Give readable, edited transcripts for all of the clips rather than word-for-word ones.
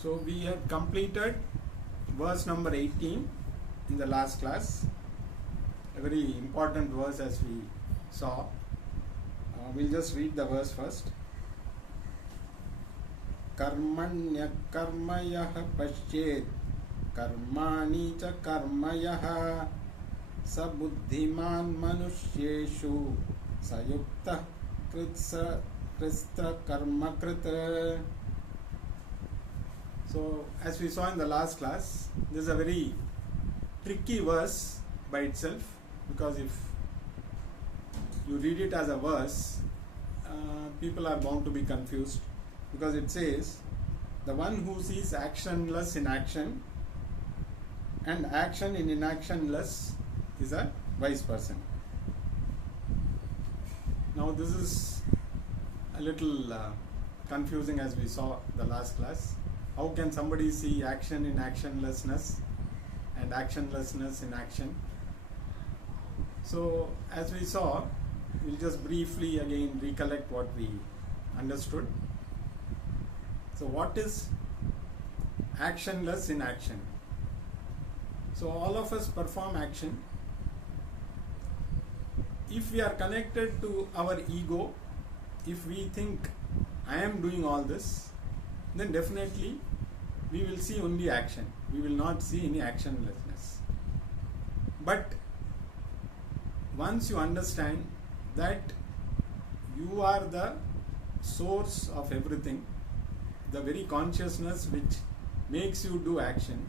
So we have completed verse number 18 in the last class. A very important verse as we saw. We'll just read the verse first. Karmanya karmayah paschet karmani cha karmayah sabuddhiman manushyeshu sayukta kritra karma kritra. So as we saw in the last class, this is a very tricky verse by itself, because if you read it as a verse, people are bound to be confused, because it says the one who sees actionless in action and action in inactionless is a wise person. Now this is a little confusing, as we saw the last class. How can somebody see action in actionlessness and actionlessness in action? So as we saw, we'll just briefly again recollect what we understood. So what is actionless in action? So all of us perform action. If we are connected to our ego, if we think I am doing all this, then definitely we will see only action. We will not see any actionlessness. But once you understand that you are the source of everything, the very consciousness which makes you do action,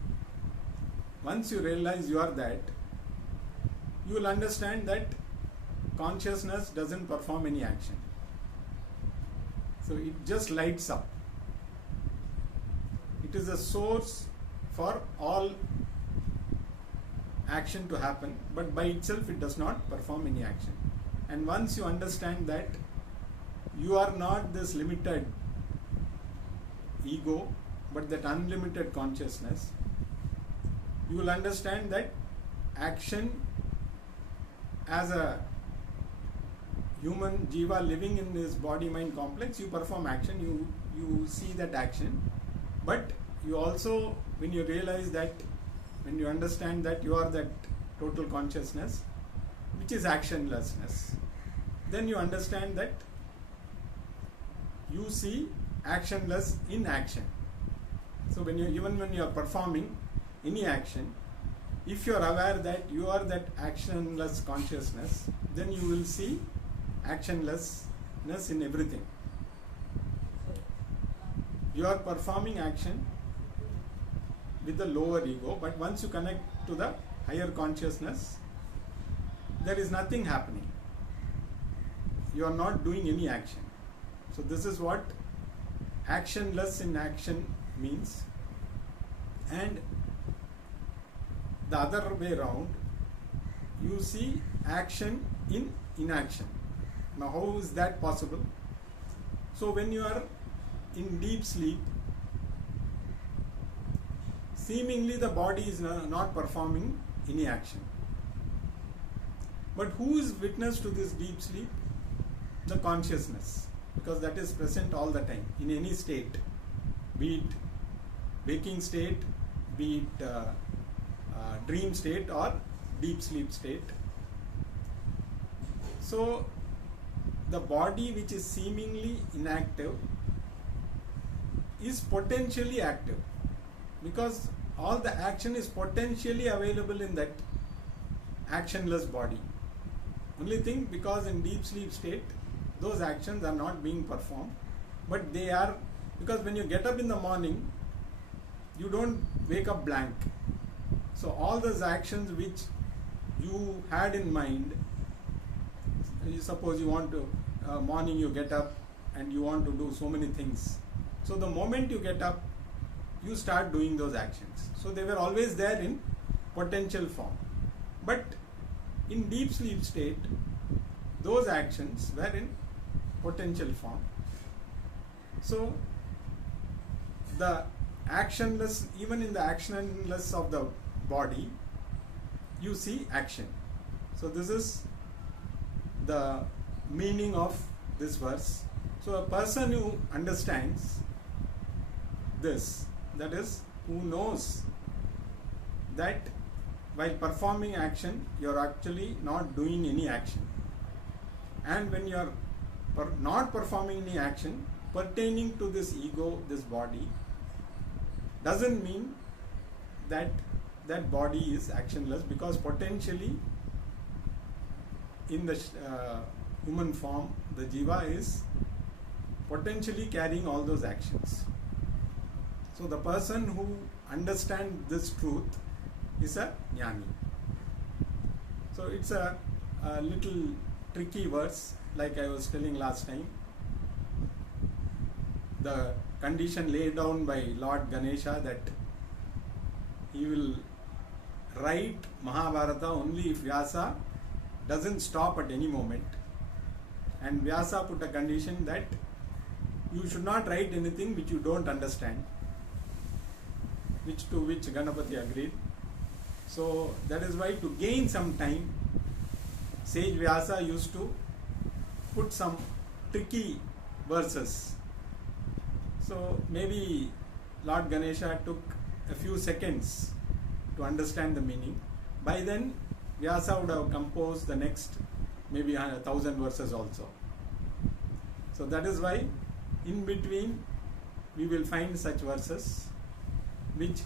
once you realize you are that, you will understand that consciousness doesn't perform any action. So it just lights up. It is a source for all action to happen, but by itself it does not perform any action. And once you understand that you are not this limited ego, but that unlimited consciousness, you will understand that action, as a human jiva living in this body-mind complex, you perform action, you see that action, but you also, when you realize that, when you understand that you are that total consciousness, which is actionlessness, then you understand that you see actionless in action. So even when you are performing any action, if you are aware that you are that actionless consciousness, then you will see actionlessness in everything. You are performing action with the lower ego, but once you connect to the higher consciousness, there is nothing happening. You are not doing any action. So this is what actionless in action means. And the other way around, you see action in inaction. Now how is that possible? So when you are in deep sleep, seemingly the body is not performing any action. But who is witness to this deep sleep? The consciousness, because that is present all the time in any state, be it waking state, be it dream state or deep sleep state. So the body which is seemingly inactive is potentially active, because all the action is potentially available in that actionless body. Only thing, because in deep sleep state those actions are not being performed, but they are, because when you get up in the morning, you don't wake up blank. So all those actions which you had in mind, you suppose you want to, morning you get up and you want to do so many things. So the moment you get up, you start doing those actions. So they were always there in potential form. But in deep sleep state, those actions were in potential form. So the actionless, even in the actionless of the body, you see action. So this is the meaning of this verse. So a person who understands this, that is, who knows that while performing action, you are actually not doing any action. And when you are not performing any action pertaining to this ego, this body, doesn't mean that that body is actionless, because potentially in the human form, the jiva is potentially carrying all those actions. So the person who understands this truth is a jnani. So it's a little tricky verse, like I was telling last time. The condition laid down by Lord Ganesha that he will write Mahabharata only if Vyasa doesn't stop at any moment. And Vyasa put a condition that you should not write anything which you don't understand, to which Ganapati agreed. So that is why, to gain some time, sage Vyasa used to put some tricky verses. So maybe Lord Ganesha took a few seconds to understand the meaning. By then Vyasa would have composed the next maybe 1,000 verses also. So that is why in between we will find such verses which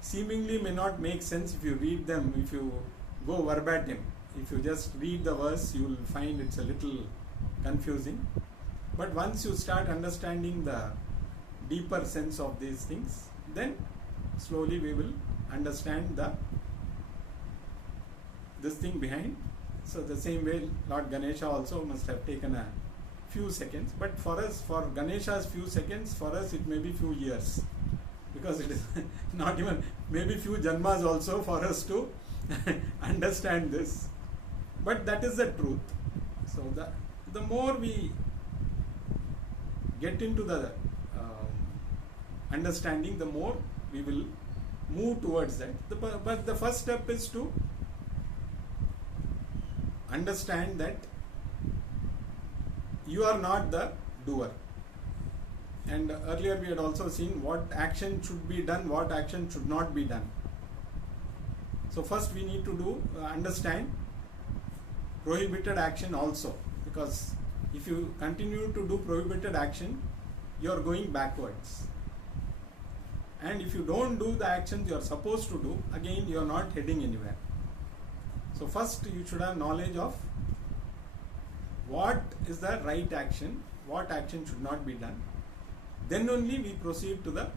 seemingly may not make sense if you read them, if you go verbatim. If you just read the verse, you will find it's a little confusing. But once you start understanding the deeper sense of these things, then slowly we will understand this thing behind. So the same way Lord Ganesha also must have taken a few seconds, but for us, for Ganesha's few seconds, for us it may be few years, because it is not even, maybe few janmas also for us to understand this. But that is the truth. So the more we get into the understanding, the more we will move towards that. But the first step is to understand that you are not the doer. And earlier we had also seen what action should be done, what action should not be done. So first we need to understand prohibited action also, because if you continue to do prohibited action, you are going backwards. And if you don't do the actions you are supposed to do, again you are not heading anywhere. So first you should have knowledge of what is the right action, what action should not be done. Then only we proceed to the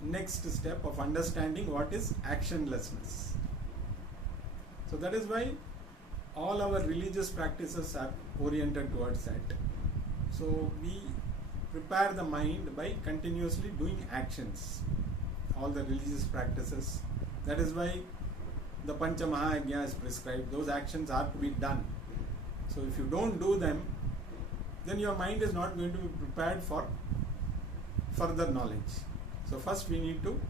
next step of understanding what is actionlessness. So that is why all our religious practices are oriented towards that. So we prepare the mind by continuously doing actions, all the religious practices. That is why the Pancha Mahayajna is prescribed. Those actions are to be done. So if you don't do them, then your mind is not going to be prepared for further knowledge. So first we need to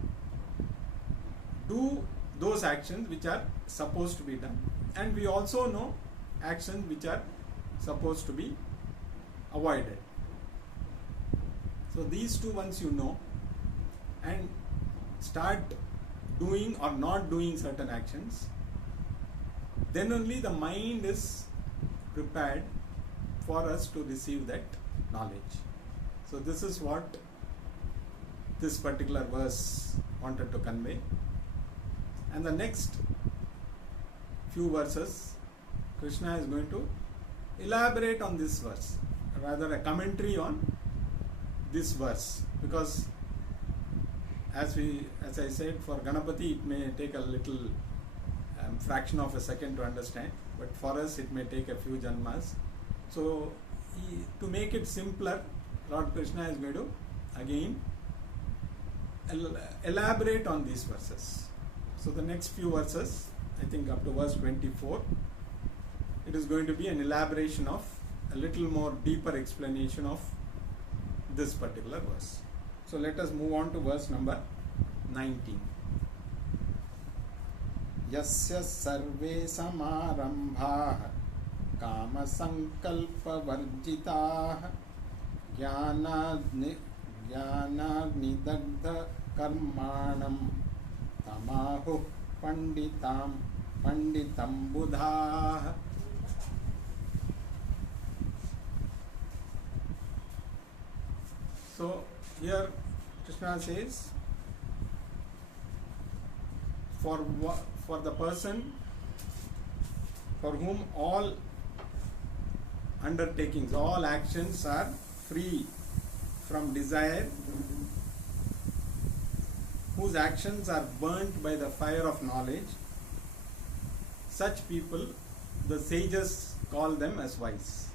do those actions which are supposed to be done, and we also know actions which are supposed to be avoided. So these two, once you know and start doing or not doing certain actions, then only the mind is prepared for us to receive that knowledge. So this is what this particular verse wanted to convey. And the next few verses, Krishna is going to elaborate on this verse, rather a commentary on this verse, because as I said, for Ganapati it may take a little fraction of a second to understand, but for us it may take a few janmas. So to make it simpler, Lord Krishna is going to again elaborate on these verses. So the next few verses, I think up to verse 24, it is going to be an elaboration of a little more deeper explanation of this particular verse. So let us move on to verse number 19. Yasya sarve samarambhaah kama sankalpa varjitaah jnanagni dagdha कर्माणं तमाहुः पंडितं बुधाः. So here Krishna says, for the person for whom all undertakings, all actions are free from desire, whose actions are burnt by the fire of knowledge, such people the sages call them as wise.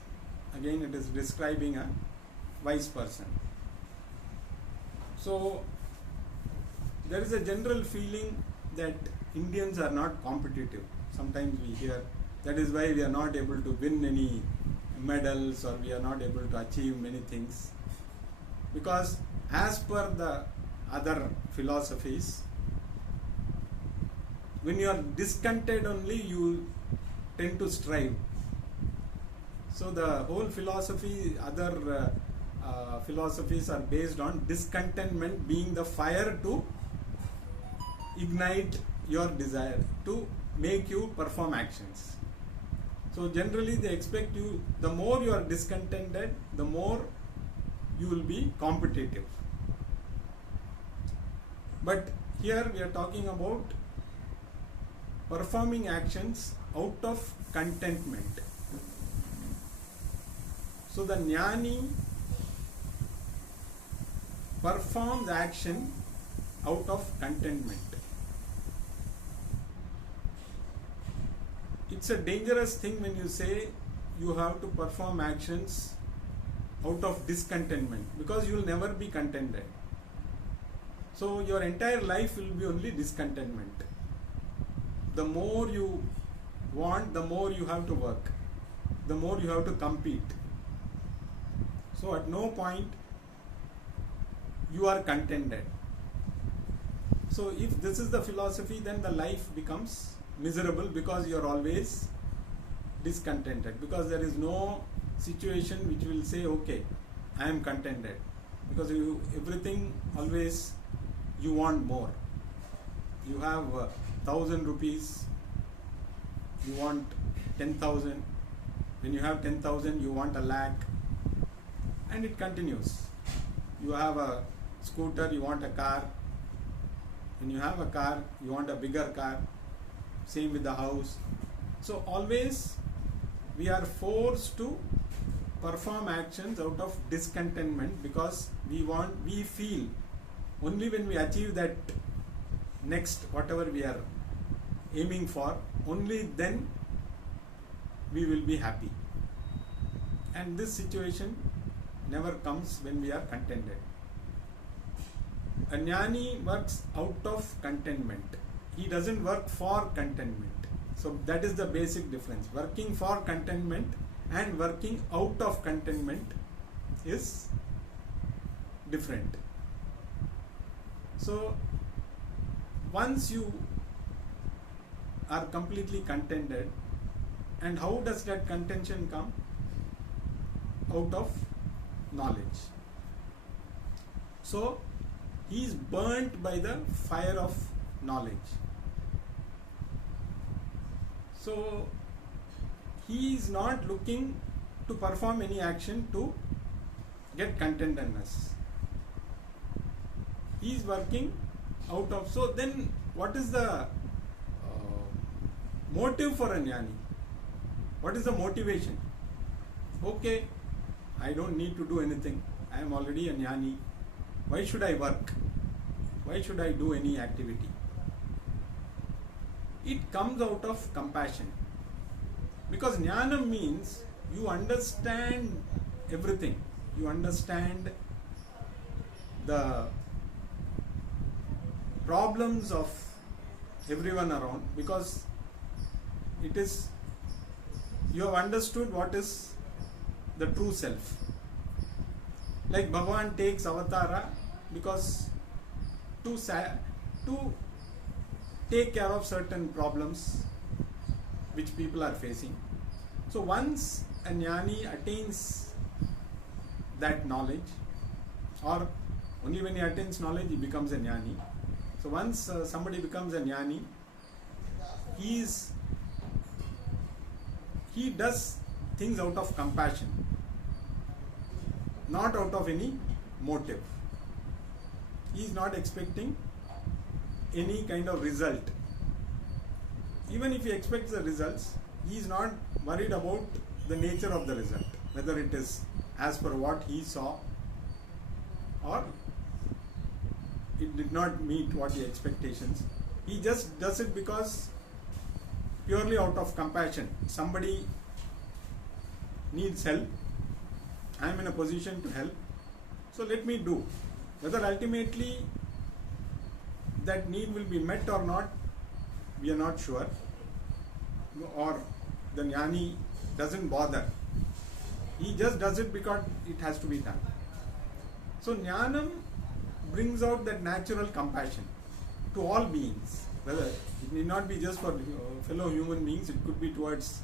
Again, it is describing a wise person. So there is a general feeling that Indians are not competitive. Sometimes we hear that is why we are not able to win any medals, or we are not able to achieve many things, because as per the other philosophies, when you are discontented only, you tend to strive. So the whole philosophy, other philosophies are based on discontentment being the fire to ignite your desire, to make you perform actions. So generally they expect you, the more you are discontented, the more you will be competitive. But here we are talking about performing actions out of contentment. So the jnani performs action out of contentment. It's a dangerous thing when you say you have to perform actions out of discontentment, because you will never be contented. So your entire life will be only discontentment. The more you want, the more you have to work, the more you have to compete. So at no point you are contented. So if this is the philosophy, then the life becomes miserable, because you are always discontented, because there is no situation which will say, okay, I am contented, because everything always you want more. You have 1,000 rupees, you want 10,000. When you have 10,000, you want 1,00,000, and it continues. You have a scooter, you want a car. When you have a car, you want a bigger car. Same with the house. So always we are forced to perform actions out of discontentment, because we feel only when we achieve that next whatever we are aiming for, only then we will be happy. And this situation never comes when we are contented. A jnani works out of contentment. He doesn't work for contentment. So that is the basic difference. Working for contentment and working out of contentment is different. So once you are completely contented, and how does that contention come? Out of knowledge. So he is burnt by the fire of knowledge. So he is not looking to perform any action to get contentedness. He is working out of. So then what is the motive for a jnani? What is the motivation? Okay, I don't need to do anything. I am already a jnani. Why should I work? Why should I do any activity? It comes out of compassion. Because jnana means you understand everything. You understand the problems of everyone around, because it is, you have understood what is the true self. Like Bhagavad takes avatara because to take care of certain problems which people are facing. So once a jnani attains that knowledge, or Only when he attains knowledge he becomes a jnani. So once somebody becomes a jnani, he does things out of compassion, not out of any motive. He is not expecting any kind of result. Even if he expects the results, he is not worried about the nature of the result, whether it is as per what he saw or it did not meet what the expectations. He just does it because purely out of compassion. Somebody needs help, I am in a position to help, so let me do. Whether ultimately that need will be met or not, we are not sure, or the jnani doesn't bother. He just does it because it has to be done. So jnanam brings out that natural compassion to all beings. Whether it need not be just for fellow human beings, it could be towards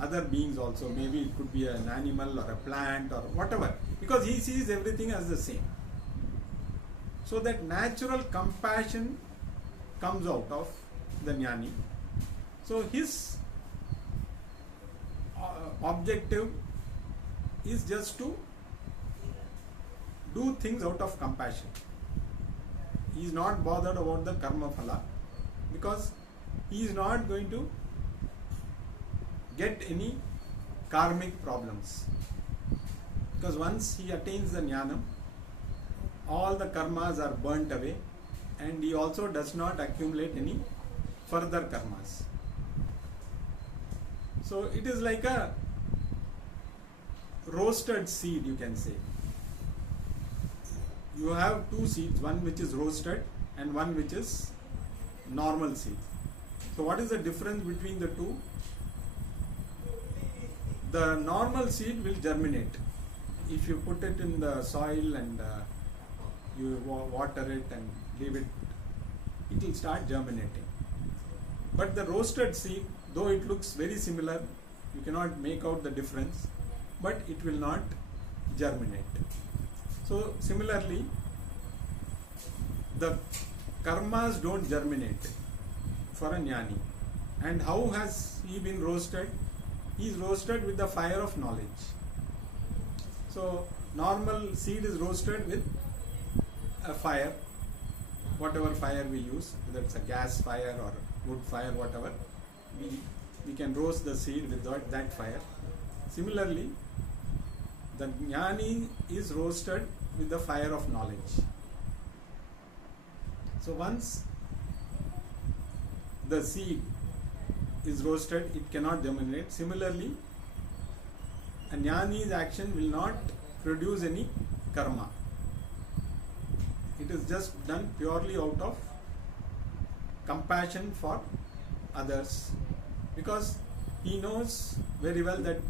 other beings also. Maybe it could be an animal or a plant or whatever, because he sees everything as the same. So that natural compassion comes out of the jnani. So his objective is just to do things out of compassion. He is not bothered about the karma phala, because he is not going to get any karmic problems. Because once he attains the jnanam, all the karmas are burnt away, and he also does not accumulate any further karmas. So it is like a roasted seed, you can say. You have two seeds, one which is roasted and one which is normal seed. So what is the difference between the two? The normal seed will germinate. If you put it in the soil and you water it and leave it, it will start germinating. But the roasted seed, though it looks very similar, you cannot make out the difference, but it will not germinate. So similarly, the karmas don't germinate for a jnani. And how has he been roasted? He is roasted with the fire of knowledge. So normal seed is roasted with a fire, whatever fire we use, whether it's a gas fire or wood fire, whatever, we can roast the seed with that fire. Similarly, the jnani is roasted with the fire of knowledge. So once the seed is roasted, it cannot germinate. Similarly, a jnani's action will not produce any karma. It is just done purely out of compassion for others, because he knows very well that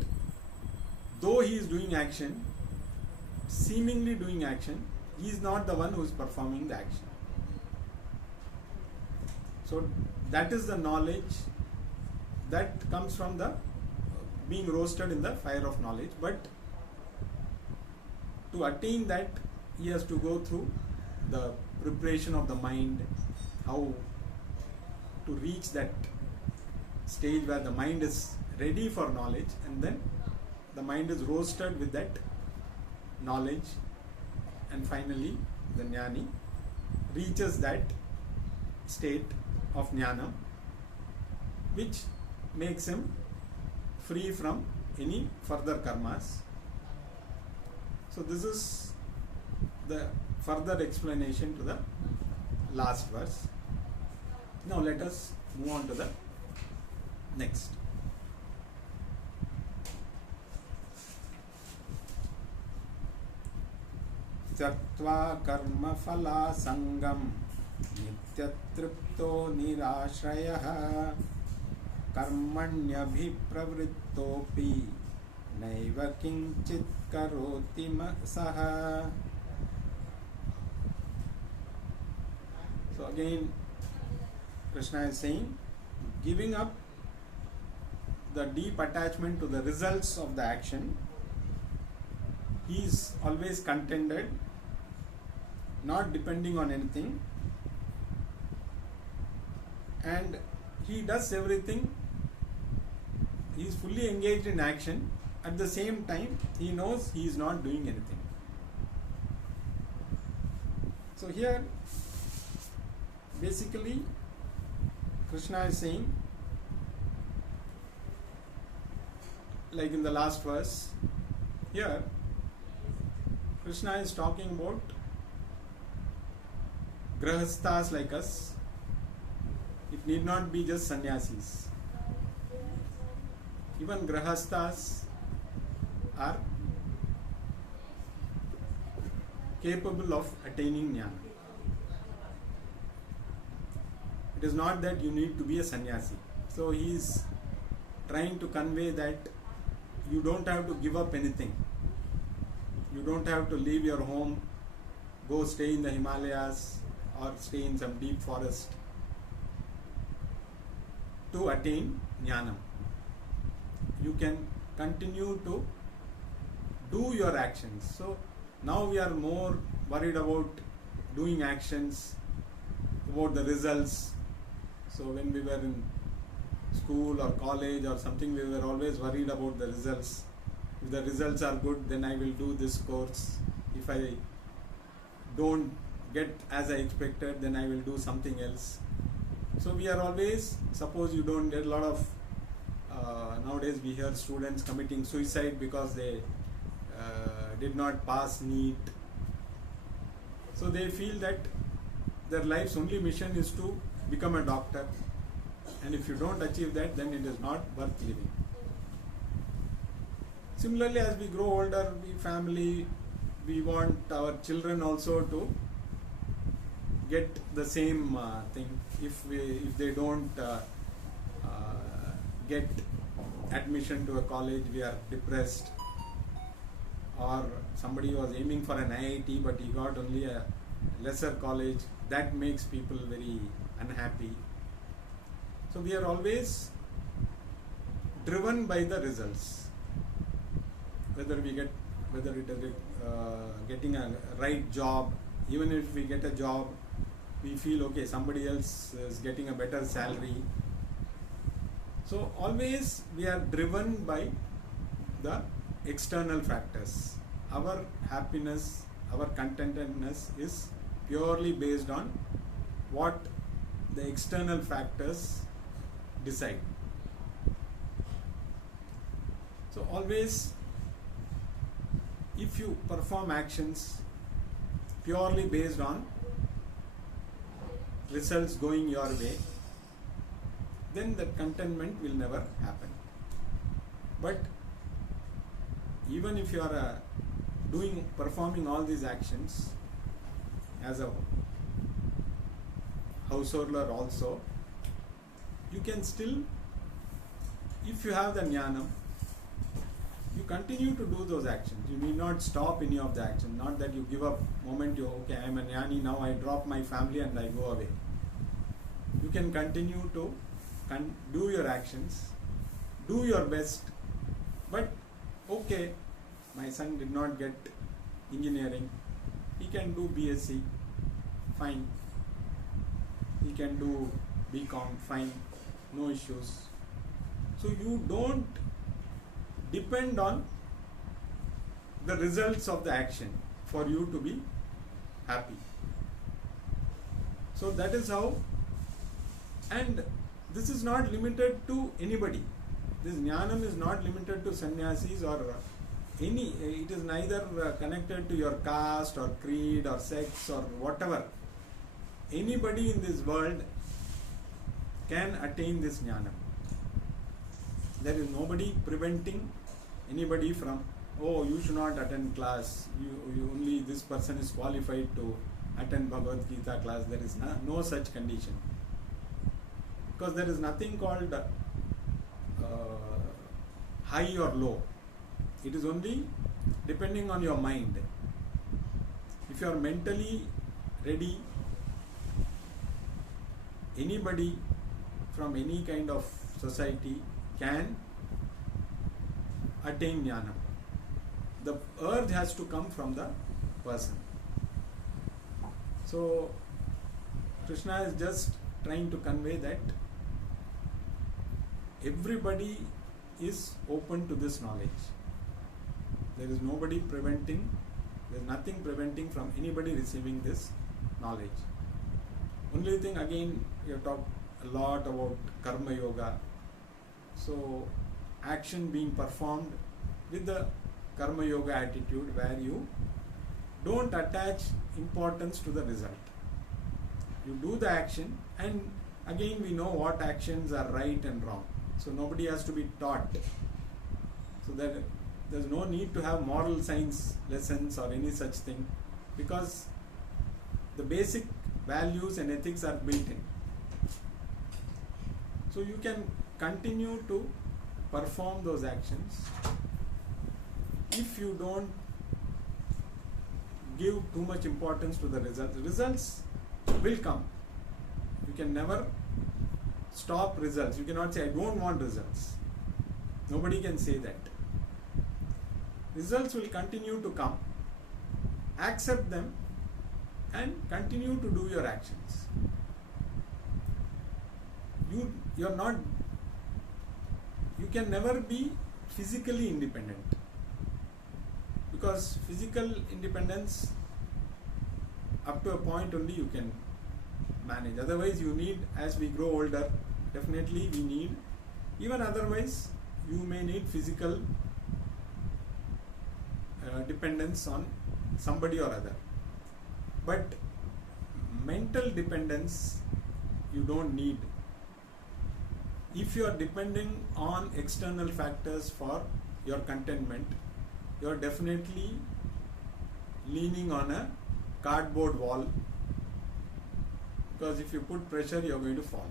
though he is doing action, seemingly doing action, he is not the one who is performing the action. So that is the knowledge that comes from the being roasted in the fire of knowledge. But to attain that, he has to go through the preparation of the mind, how to reach that stage where the mind is ready for knowledge, and then the mind is roasted with that knowledge, and finally the jnani reaches that state of jnana, which makes him free from any further karmas. So this is the further explanation to the last verse. Now let us move on to the next. Tyaktva karma phala sangam nityatripto nirashrayah karmanyabhipravrittopi naiva kinchit karoti saha. So again Krishna is saying, giving up the deep attachment to the results of the action, he is always contented not depending on anything, and he does everything. He is fully engaged in action. At the same time, he knows he is not doing anything. So here, basically, Krishna is saying, like in the last verse, here, Krishna is talking about grahasthas like us. It need not be just sannyasis. Even grahasthas are capable of attaining jnana. It is not that you need to be a sannyasi. So he is trying to convey that you don't have to give up anything. You don't have to leave your home, go stay in the Himalayas or stay in some deep forest to attain jnana. You can continue to do your actions. So now we are more worried about doing actions, about the results. So when we were in school or college or something, we were always worried about the results. If the results are good, then I will do this course. If I don't get as I expected, then I will do something else. So we are always, suppose you don't get a lot of, nowadays we hear students committing suicide because they did not pass NEET. So they feel that their life's only mission is to become a doctor. And if you don't achieve that, then it is not worth living. Similarly, as we grow older, we want our children also to get the same thing. If they don't get admission to a college, we are depressed. Or somebody was aiming for an IIT, but he got only a lesser college. That makes people very unhappy. So we are always driven by the results. Whether it is getting a right job, even if we get a job, we feel okay, somebody else is getting a better salary. So always we are driven by the external factors. Our happiness, our contentedness is purely based on what the external factors decide. So always, if you perform actions purely based on results going your way, then the contentment will never happen. But even if you are performing all these actions as a householder also, you can still, if you have the jnana, you continue to do those actions. You need not stop any of the actions. Not that you give up moment you, okay, I am a jnani, now I drop my family and I go away. You can continue to do your actions, do your best, but okay, my son did not get engineering, he can do BSc, fine. He can do BCom, fine, no issues. So you don't depend on the results of the action for you to be happy. So that is how, and this is not limited to anybody. This jnanam is not limited to sannyasis or any, it is neither connected to your caste or creed or sex or whatever. Anybody in this world can attain this jnana. There is nobody preventing anybody from, oh, you should not attend class, you only this person is qualified to attend Bhagavad Gita class. There is no such condition. Because there is nothing called high or low. It is only depending on your mind. If you are mentally ready, anybody from any kind of society can attain jnana. The urge has to come from the person. So Krishna is just trying to convey that everybody is open to this knowledge. There is nobody preventing, there is nothing preventing from anybody receiving this knowledge. Only thing, again, we have talked a lot about karma yoga. So action being performed with the karma yoga attitude, where you don't attach importance to the result. You do the action, and again we know what actions are right and wrong. So nobody has to be taught. So that there's no need to have moral science lessons or any such thing, because the basic values and ethics are built in. So you can continue to perform those actions if you don't give too much importance to the results. The results will come. You can never stop results. You cannot say, I don't want results. Nobody can say that. Results will continue to come. Accept them and continue to do your actions. You can never be physically independent, because physical independence up to a point only you can manage. Otherwise you need, as we grow older, definitely we need, even otherwise you may need physical dependence on somebody or other. But mental dependence you don't need. If you are depending on external factors for your contentment, you are definitely leaning on a cardboard wall, because if you put pressure you are going to fall.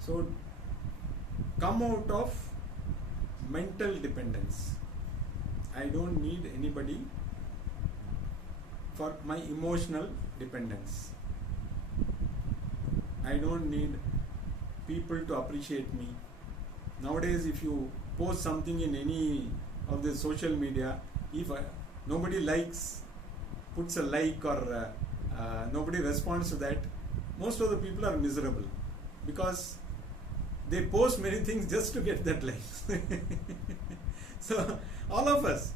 So come out of mental dependence. I don't need anybody for my emotional dependence. I don't need people to appreciate me. Nowadays, if you post something in any of the social media, if nobody likes, puts a like, or nobody responds to that, most of the people are miserable, because they post many things just to get that likes. So all of us,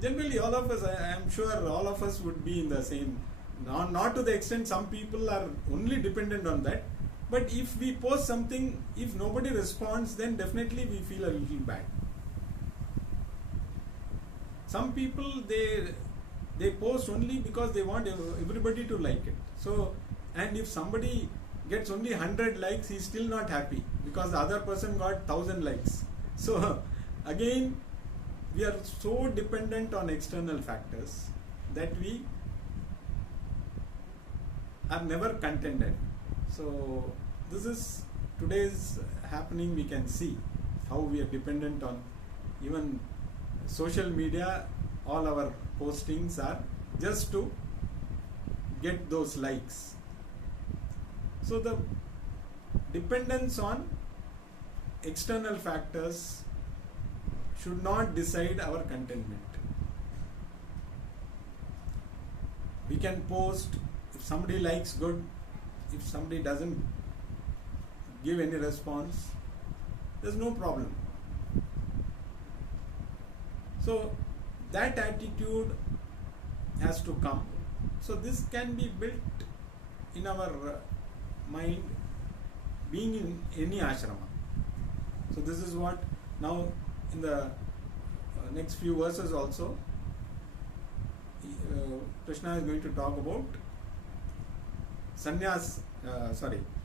generally all of us, I am sure all of us would be in the same, not to the extent some people are only dependent on that, but if we post something, if nobody responds, then definitely we feel a little bad. Some people, they post only because they want everybody to like it. So, and if somebody gets only 100 likes, he's still not happy, because the other person got 1000 likes. So again, we are so dependent on external factors that we are never contented. So this is today's happening. We can see how we are dependent on even social media. All our postings are just to get those likes. So the dependence on external factors should not decide our contentment. We can post, if somebody likes, good. If somebody doesn't give any response, there's no problem. So that attitude has to come. So this can be built in our mind, being in any ashrama. So this is what now in the next few verses also Krishna is going to talk about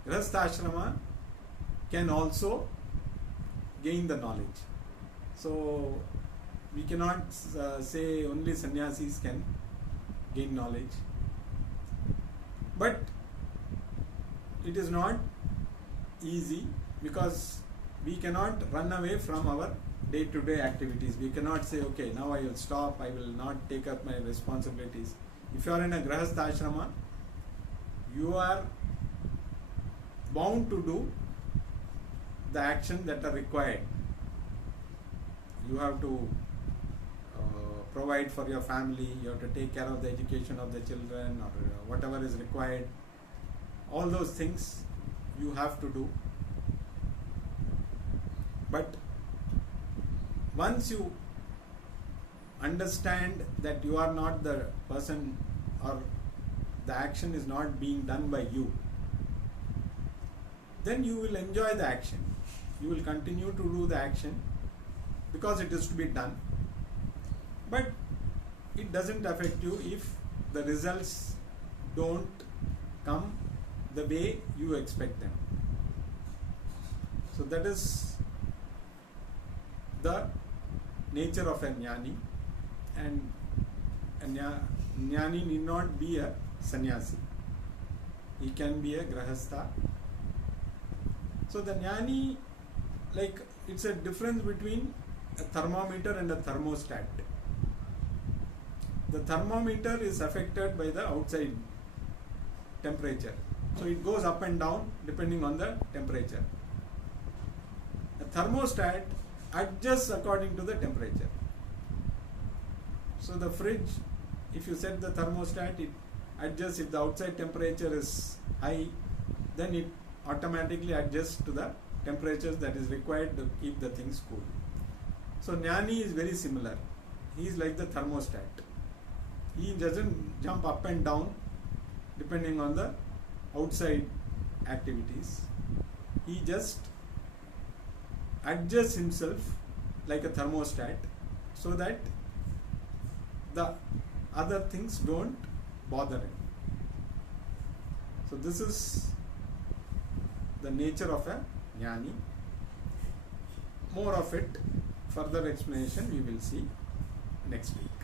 Grihastha can also gain the knowledge. So we cannot say only sannyasis can gain knowledge, but it is not easy, because we cannot run away from our day-to-day activities. We cannot say, okay, now I will stop, I will not take up my responsibilities. If you are in a Grihastha ashrama, you are bound to do the action that are required. You have to provide for your family, you have to take care of the education of the children or whatever is required. All those things you have to do. But once you understand that you are not the person, or the action is not being done by you, then you will enjoy the action. You will continue to do the action because it is to be done. But it doesn't affect you if the results don't come the way you expect them. So that is the nature of a jnani, and a jnani need not be a sannyasi. He can be a grahastha. So the jnani, like, it's a difference between a thermometer and a thermostat. The thermometer is affected by the outside temperature. So it goes up and down depending on the temperature. A thermostat adjusts according to the temperature. So the fridge, if you set the thermostat, it adjusts. If the outside temperature is high, then it automatically adjusts to the temperatures that is required to keep the things cool. So jnani is very similar. He is like the thermostat. He doesn't jump up and down depending on the outside activities. He just adjusts himself like a thermostat so that the other things don't bother him. So this is the nature of a jnani. More of it, further explanation we will see next week.